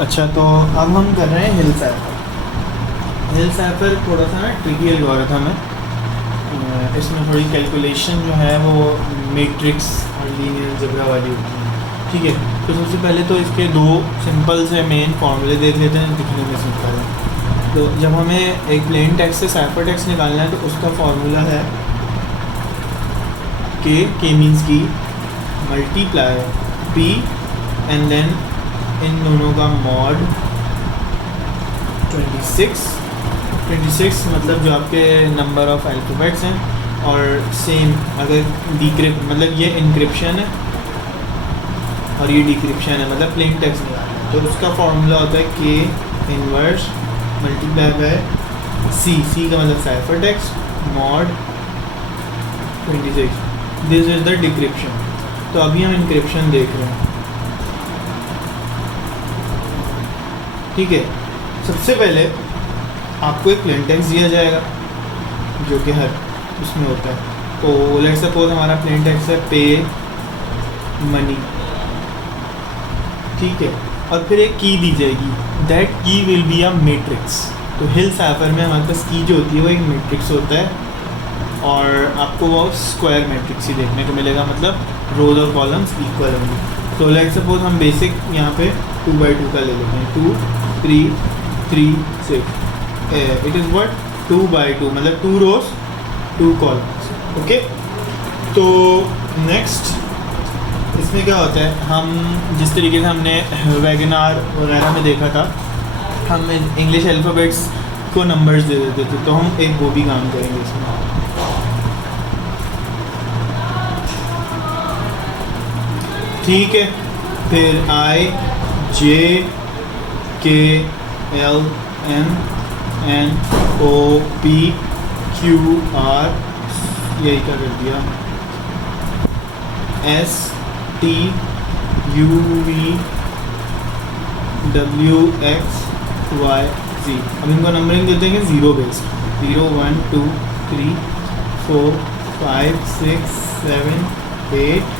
अच्छा, तो अब हम कर रहे हैं हिल साइफर। हिल साइफर थोड़ा सा ना ट्रिकी एल्गोरिथम है। इसमें थोड़ी कैलकुलेशन जो है वो मैट्रिक्स और लीनियर अलजेब्रा वाली होती है। ठीक है, तो सबसे पहले तो इसके दो सिंपल से मेन फार्मूले देख लेते हैं, दिखने में सिंपल है। तो जब हमें एक प्लेन टेक्स्ट से साइफर टेक्स्ट निकालना है तो उसका फार्मूला है के मीन्स की multiply P and then in दोनों का मॉड 26 मतलब जो आपके नंबर ऑफ अल्फ़ाबेट्स हैं। और सेम अगर डिक्रिप्ट मतलब ये इनक्रिप्शन है और ये डिक्रिप्शन है, मतलब प्लेन टेक्स्ट निकालना है, तो उसका फॉर्मूला होता है के इनवर्स मल्टीप्लाई बाय सी का मतलब cipher text mod 26। This is the decryption. तो अभी हम इनक्रिप्शन देख रहे हैं। ठीक है, सबसे पहले आपको एक प्लेन टेक्स्ट दिया जाएगा जो कि हर उसमें होता है। तो लेट्स सपोज हमारा प्लेन टेक्स्ट है पे मनी। ठीक है, और फिर एक की दी जाएगी, दैट की विल बी अ मैट्रिक्स। तो हिल साइफर में हमारे पास की जो होती है वो एक मैट्रिक्स होता है और आपको वो स्क्वायर मैट्रिक्स ही देखने को मिलेगा, मतलब रोज और कॉलम्स इक्वल होंगे। तो लेट्स सपोज हम बेसिक यहाँ पे 2x2 का ले लेते हैं, 2 3 3 6। इट इज़ व्हाट 2x2 मतलब 2 रोज 2 कॉलम्स। ओके, तो नेक्स्ट इसमें क्या होता है, हम जिस तरीके से हमने वैगनार वगैरह में देखा था, हम इंग्लिश अल्फ़ाबेट्स को नंबर्स दे देते थे, तो हम एक वो भी काम करेंगे इसमें। ठीक है, फिर I J K L M N O P Q R यही क्या कर दिया, S T U V W X Y Z। अब इनको नंबरिंग देते हैं 0 बेस्ड, 0 1 2 3 4 5 6 7 8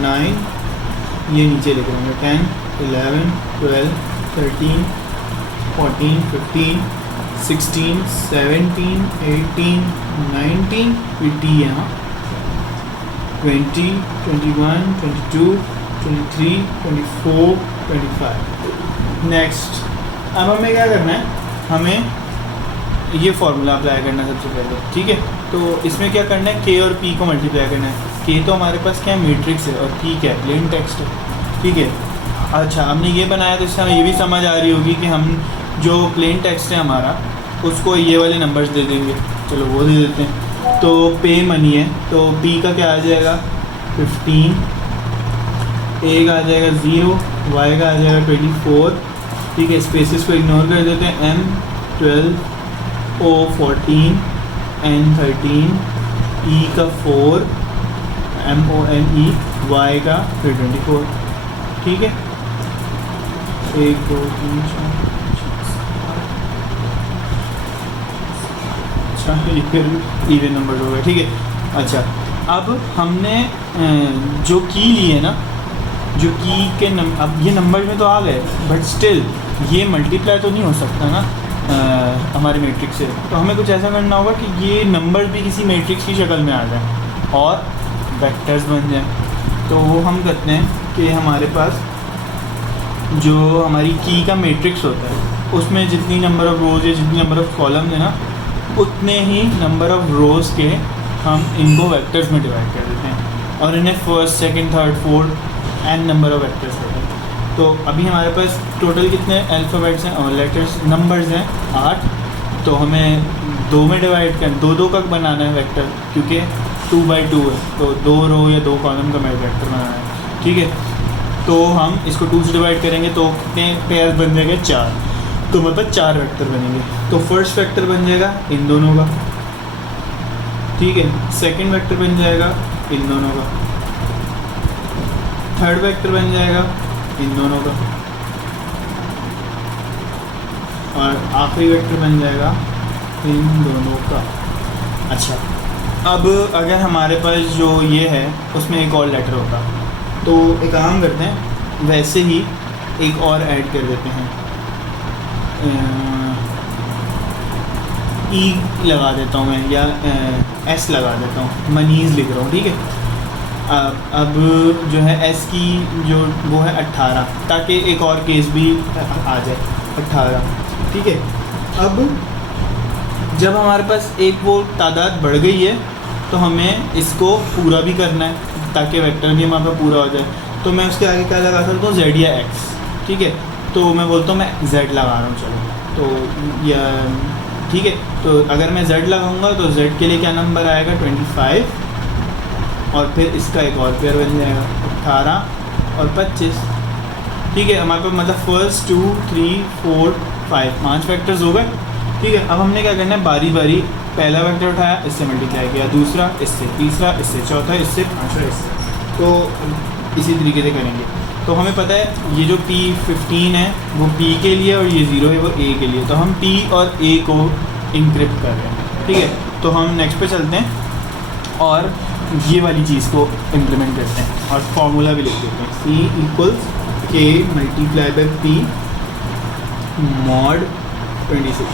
9, ये नीचे लिख रहा हूँ 10 11 12 13 14 15 16 17 18 19 20 यहाँ 20 21 22 23 24 25। नेक्स्ट अब हमें क्या करना है, हमें ये फार्मूला अप्लाई करना है सबसे पहले। ठीक है, तो इसमें क्या करना है, के और पी को मल्टीप्लाई करना है। के तो हमारे पास क्या है, मैट्रिक्स है, और पी क्या है, प्लेन टेक्स्ट है। ठीक है, अच्छा हमने ये बनाया तो इससे हमें ये भी समझ आ रही होगी कि हम जो प्लेन टेक्स्ट है हमारा उसको ये वाले नंबर्स दे देंगे। चलो वो दे देते हैं। तो पे मनी है तो पी का क्या आ जाएगा 15, ए का आ जाएगा 0, वाई का आ जाएगा 24। ठीक है, स्पेसिस को इग्नोर कर देते हैं, एम 12, ओ 14, एन 13, ई का 4, MONE, वाई का फिर 24। ठीक है, 1 2 3 4 अच्छा ये फिर इवन नंबर हो गए। ठीक है, अच्छा अब हमने जो की ली है ना, जो की के अब ये नंबर में तो आ गए, बट स्टिल ये मल्टीप्लाई तो नहीं हो सकता ना हमारे मैट्रिक्स से। तो हमें कुछ ऐसा करना होगा कि ये नंबर भी किसी मैट्रिक्स की शक्ल में आ जाए और वेक्टर्स बन जाए। तो वो हम करते हैं कि हमारे पास जो हमारी की का मैट्रिक्स होता है उसमें जितनी नंबर ऑफ़ रोज़ या जितनी नंबर ऑफ़ कॉलम है ना, उतने ही नंबर ऑफ़ रोज़ के हम इनको वेक्टर्स में डिवाइड कर देते हैं और इन्हें first second third fourth n number of vectors होते हैं। तो अभी हमारे पास टोटल कितने अल्फ़ाबेट्स हैं और लेटर्स नंबर्स हैं 8। तो हमें 2 में डिवाइड कर 2 का बनाना है वेक्टर, क्योंकि 2x2 है तो 2 रो या 2 कॉलम का वेक्टर बनाना है। ठीक है, तो हम इसको 2 से डिवाइड करेंगे तो कितने पेयर बन जाएंगे 4। तो मतलब 4 वेक्टर बनेंगे। तो फर्स्ट वेक्टर बन जाएगा इन दोनों का, ठीक है, सेकंड वेक्टर बन जाएगा इन दोनों का, थर्ड वेक्टर बन जाएगा इन दोनों का, और आखिरी वेक्टर बन जाएगा इन दोनों का। अच्छा, अब अगर हमारे पास जो ये है उसमें एक और लेटर होता तो एक काम करते हैं, वैसे ही एक और ऐड कर देते हैं, ई लगा देता हूँ मैं, या एस लगा देता हूँ, मनीज़ लिख रहा हूँ, ठीक है। अब जो है एस की जो वो है 18, ताकि एक और केस भी आ जाए 18, ठीक है। अब जब हमारे पास एक वो तादाद बढ़ गई है तो हमें इसको पूरा भी करना है ताकि वेक्टर भी हमारे पास पूरा हो जाए। तो मैं उसके आगे क्या लगा सकता हूँ, जेड या एक्स, ठीक है। तो मैं बोलता हूँ मैं जेड लगा रहा हूँ, चलो तो या ठीक है। तो अगर मैं जेड लगाऊंगा तो जेड के लिए क्या नंबर आएगा, 25, और फिर इसका एक और पेयर बन जाएगा 18 और 25, ठीक है। हमारे पास मतलब फर्स्ट 2 3 4 5 5 फैक्टर्स हो गए, ठीक है। अब हमने क्या करना है, बारी बारी पहला वेक्टर उठाया, इससे मल्टीप्लाई किया, दूसरा इससे, तीसरा इससे, चौथा इससे, पांचवा इससे, तो इसी तरीके से करेंगे। तो हमें पता है ये जो P15 है वो P के लिए और ये 0 है वो A के लिए, तो हम P और A को इंक्रिप्ट कर रहे हैं, ठीक है। तो हम नेक्स्ट पे चलते हैं और ये वाली चीज़ को इम्प्लीमेंट करते हैं और फार्मूला भी लिख देते हैं, C equals K multiply by P mod 26,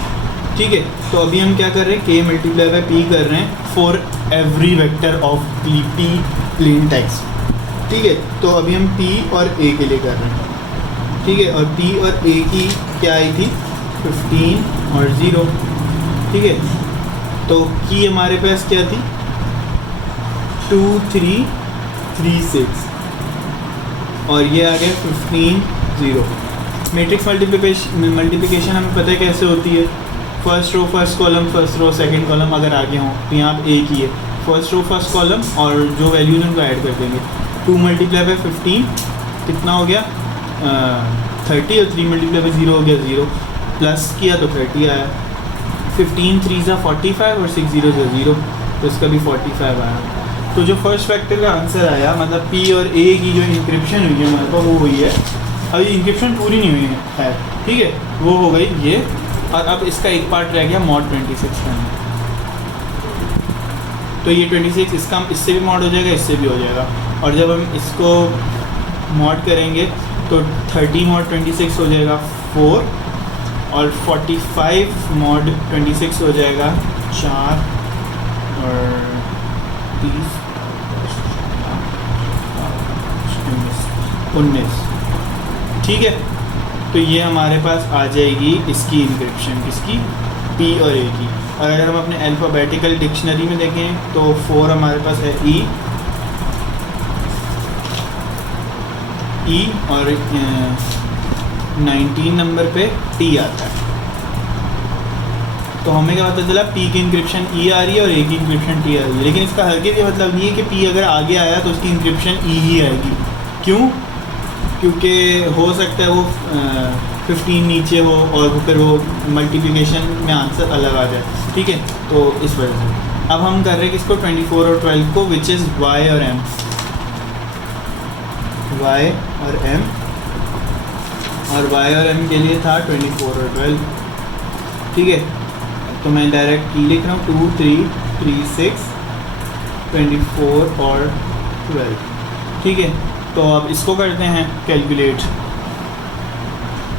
ठीक है। तो अभी हम क्या कर रहे हैं, K मल्टीप्लाई बाई P कर रहे हैं for every vector of P plain text, ठीक है। तो अभी हम P और A के लिए कर रहे हैं, ठीक है। और P और A की क्या आई थी, 15 और 0, ठीक है। तो की हमारे पास क्या थी, 2 3 3 6, और ये आ गया 15 0। मैट्रिक्स मल्टीप्लिकेशन हमें पता है कैसे होती है, first row first column, first row second column अगर आगे हों तो यहाँ पे एक ही है, फर्स्ट रो फर्स्ट कॉलम और जो वैल्यूज उनको ऐड कर देंगे। 2 मल्टीप्लाई बाई 15 कितना हो गया, 30, और 3 मल्टीप्लाई बाई 0 हो गया 0, प्लस किया तो 30 आया, 15 3 ज़ा 45 और 6 0 ज़ा 0, तो इसका भी 45 आया। तो जो फर्स्ट फैक्टर का आंसर आया, मतलब P और A की जो इंक्रिप्शन हुई है हमारे पास वो हुई है, अभी इंक्रिप्शन पूरी नहीं हुई है, ठीक है, वो हो गई ये। और अब इसका एक पार्ट रह गया मॉड 26 का, तो ये 26 इसका इससे भी मॉड हो जाएगा, इससे भी हो जाएगा। और जब हम इसको मॉड करेंगे तो 30 मॉड 26 हो जाएगा 4, और 45 मॉड 26 हो जाएगा 4, और 30 19, ठीक है। तो ये हमारे पास आ जाएगी इसकी इंक्रिप्शन, किसकी, P और A की। और अगर हम अपने अल्फ़ाबेटिकल डिक्शनरी में देखें तो 4 हमारे पास है E और 19 नंबर पे T आता है। तो हमें क्या पता चला, P की इंक्रिप्शन E आ रही है और A की इंक्रिप्शन T आ रही है, लेकिन इसका हरगिज़ ये मतलब नहीं है कि P अगर आगे आया तो उसकी इंक्रिप्शन E ही आएगी। क्यों, क्योंकि हो सकता है वो 15 नीचे हो और फिर वो मल्टीप्लिकेशन में आंसर अलग आ जाए, ठीक है। तो इस वजह से अब हम कर रहे हैं किसको, 24 और 12 को, विच इज़ Y और M, Y और M, और Y और M के लिए था 24 और 12, ठीक है। तो मैं डायरेक्ट की लिख रहा हूँ, 2 3 3 6 24 और 12, ठीक है। तो अब इसको करते हैं कैलकुलेट।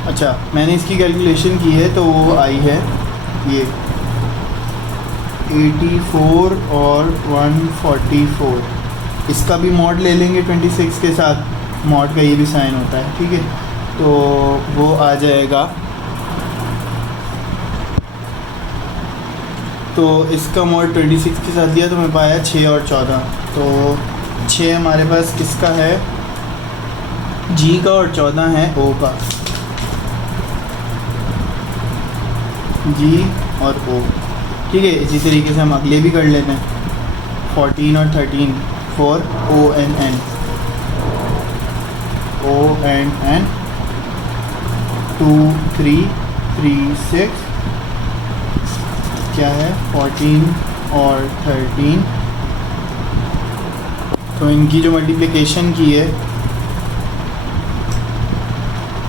अच्छा, मैंने इसकी कैलकुलेशन की है तो वो आई है ये 84 और 144। इसका भी मॉड ले लेंगे 26 के साथ, मॉड का ये भी साइन होता है, ठीक है। तो वो आ जाएगा, तो इसका मॉड 26 के साथ लिया तो मैं पाया 6 और 14, तो 6 हमारे पास किसका है, G का, और 14 है O का, G और O, ठीक है। इसी तरीके से हम अगले भी कर लेते हैं, 14 और 13 फॉर ONN 2 3 3 6 क्या है, 14 और 13, तो इनकी जो मल्टीप्लिकेशन की है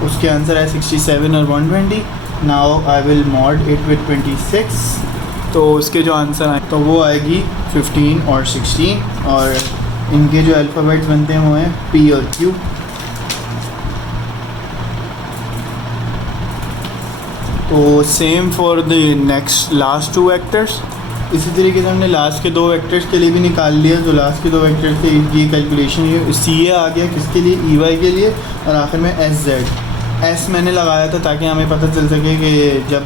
उसके आंसर है 67 और 120। Now I will mod it with 26, तो उसके जो आंसर आए तो वो आएगी 15 और 16, और इनके जो अल्फ़ाबेट्स बनते हैं वो हैं P और Q, तो same for the next last two vectors, इसी तरीके से हमने लास्ट के 2 वेक्टर्स के लिए भी निकाल लिया। जो लास्ट के 2 वेक्टर्स थे, ये कैलकुलेशन ये सी ए आ गया किसके लिए, ई वाई के लिए, और आखिर में एस जेड। एस मैंने लगाया था ताकि हमें पता चल सके कि जब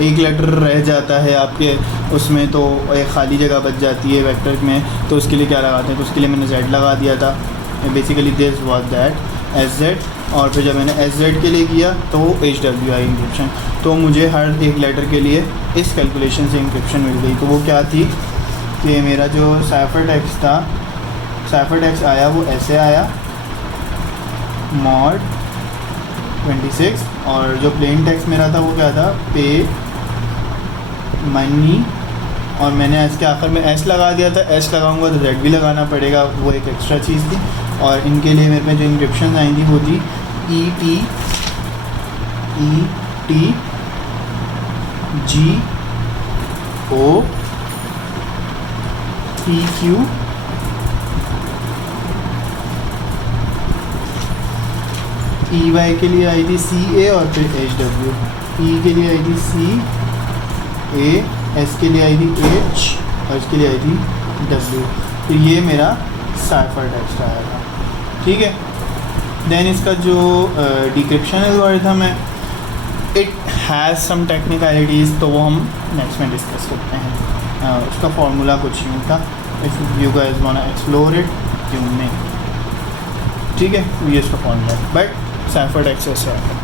एक लेटर रह जाता है आपके उसमें तो एक खाली जगह बच जाती है वेक्टर में, तो उसके लिए क्या लगाते हैं, तो उसके लिए मैंने जेड लगा दिया था। Basically this was that S Z. और फिर जब मैंने एस जेड के लिए किया तो एच डब्ल्यू आई इंक्रिप्शन, तो मुझे हर एक लेटर के लिए इस कैलकुलेशन से इंक्रिप्शन मिल गई। तो वो क्या थी कि मेरा जो साइफर टेक्स्ट था, साइफर टेक्स्ट आया वो ऐसे आया mod 26, और जो प्लेन टेक्स्ट मेरा था वो क्या था, पे मनी, और मैंने एस के आखिर में एस लगा दिया था। एस लगाऊंगा तो जेड भी लगाना पड़ेगा, वो एक एक्स्ट्रा चीज़ थी। और इनके लिए मेरे में जो इंक्रिप्शन आई थी वो थी E T G O P Q E Y के लिए आई थी सी ए और फिर एच डब्ल्यू, ई के लिए आई थी सी ए, एस के लिए आई थी एच और इसके लिए आई थी डब्ल्यू। तो ये मेरा साइफर टेक्स्ट आया था, ठीक है। देन इसका जो डिक्रिप्शन एल्गोरिथम है, इट हैज़ सम टेक्निकलिटीज़, तो वो हम नेक्स्ट में डिस्कस करते हैं। उसका फार्मूला कुछ यूँ था, if you guys वांना explore it, क्यों नहीं, ठीक है। ये इसका फार्मूला है, बट साइफर टेक्स्ट ऐसे आता है।